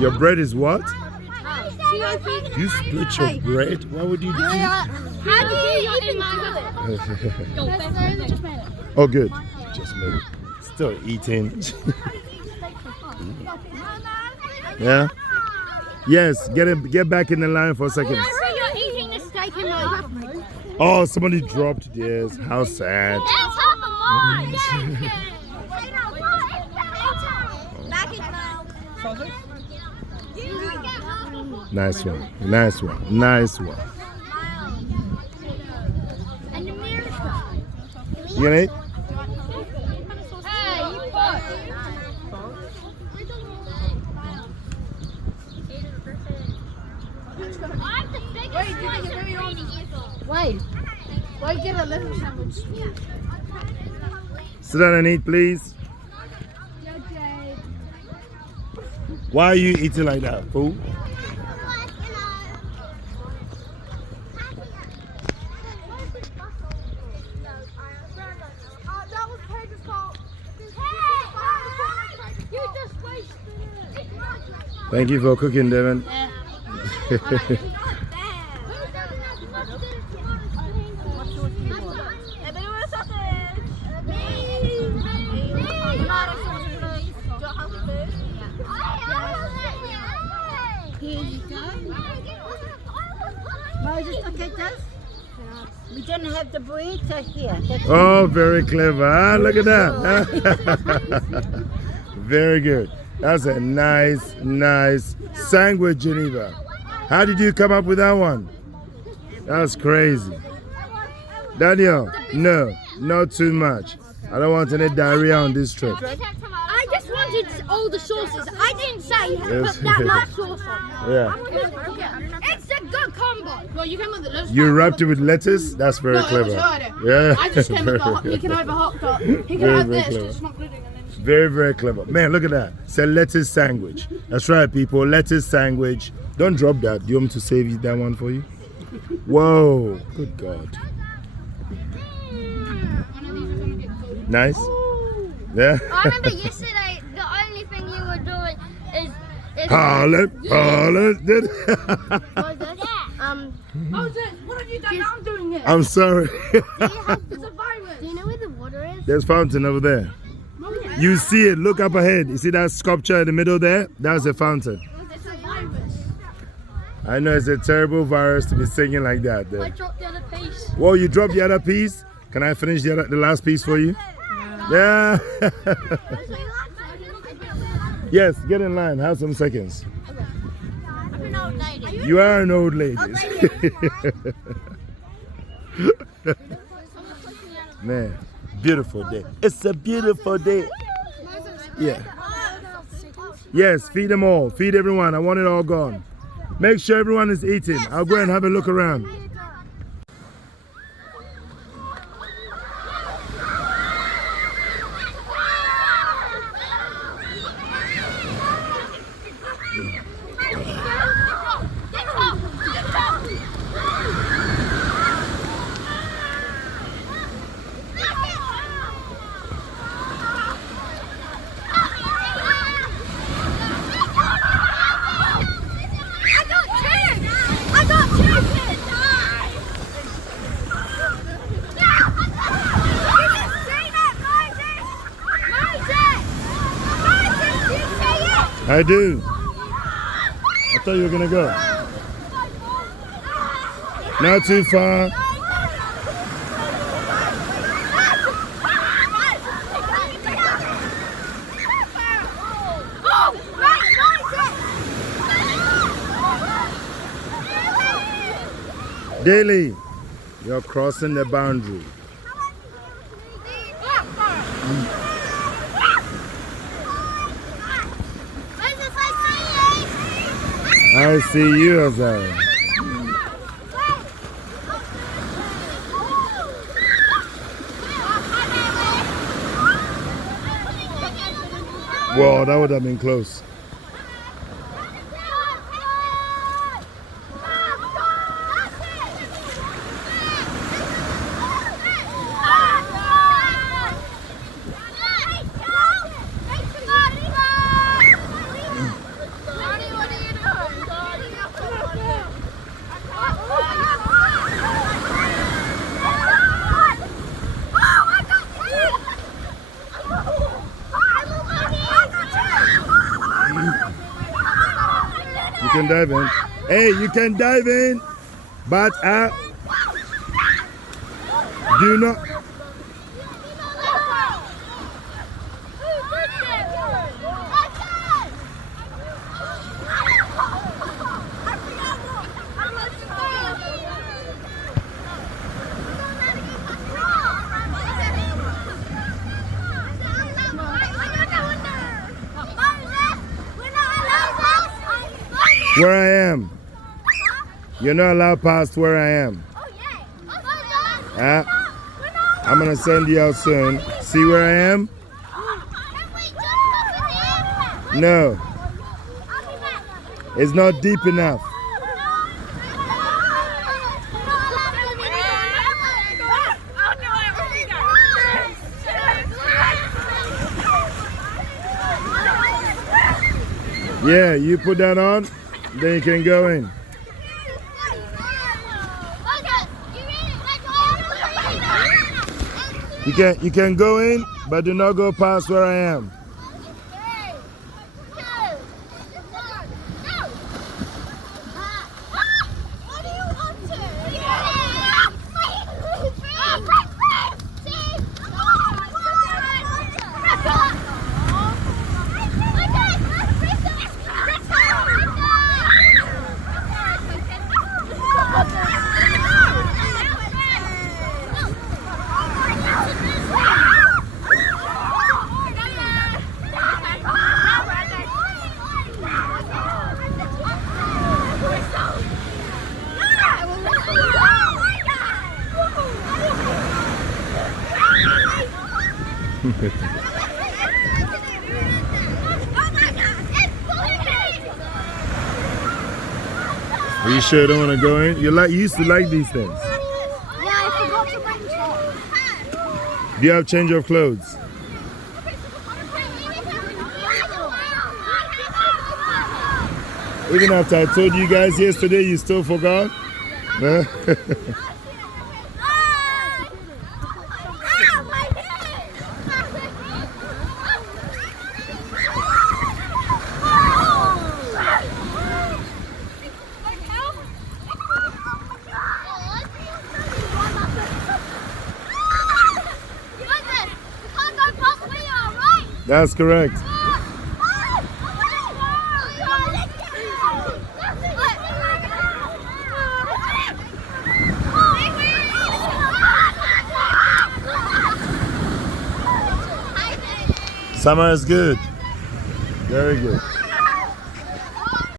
Your bread is what? COP. You split your bread? Why would you do that? How do you even do it? Oh, good. Just made it. Still eating. Yeah? Yes, get back in the line for a second. You're eating the steak in my mouth. Oh, somebody dropped theirs. How sad. That's half a mine. Nice one. Nice one. Nice one. And the mirror. You gonna eat? Hey, you bought. Wait, get a little sandwich. Sit down and eat, please. Why are you eating like that, fool? Thank you for cooking, Devin. Here you go. Moses, look at this. We didn't have the bread, so here. Oh, very clever. Huh? Look at that. Very good. That's a nice, nice sandwich, Geneva. How did you come up with that one? That's crazy. Daniel, no, not too much. I don't want any diarrhea on this trip. I just wanted all the sauces. I didn't say you had to put that much sauce on. Yeah. It's a good combo. Well, you came with the lettuce. You wrapped it with lettuce? That's very clever. Yeah. I just came with the hot. You can have a hot dog. You can Very, have very this. clever. It's not gluing. Very, very clever. Man, look at that. It's a lettuce sandwich. That's right, people. Lettuce sandwich. Don't drop that. Do you want me to save that one for you? Whoa. Good God. Nice? Yeah? I remember yesterday, the only thing you were doing is Harlan. Moses, what have you done? I'm doing it. I'm sorry. There's a virus. Do you know where the water is? There's fountain over there. You see it. Look up ahead. You see that sculpture in the middle there? That's a fountain. It's a virus. I know it's a terrible virus to be singing like that. I There. dropped the other piece. Whoa, you dropped the other piece? Can I finish the last piece for you? Yeah. Yes, get in line. Have some seconds. I'm an old lady. You are an old lady. Man, beautiful day. It's a beautiful day. Yeah. Yes, feed them all. Feed everyone. I want it all gone. Make sure everyone is eating. I'll go and have a look around. I do. I thought you were gonna go. Not too far. Daily, you're crossing the boundary. I see you, Azar. Whoa, that would have been close. can dive in. Hey, you can dive in, but do not. Where I am. You're not allowed past where I am. I'm gonna send you out soon. See where I am? No. It's not deep enough. Yeah, you put that on, then you can go in. You can go in, but do not go past where I am. Are you sure you don't want to go in? You used to like these things. Yeah, I forgot to bring top. Do you have change of clothes? Even after I told you guys yesterday, you still forgot? Huh? That's correct. Summer is good. Very good.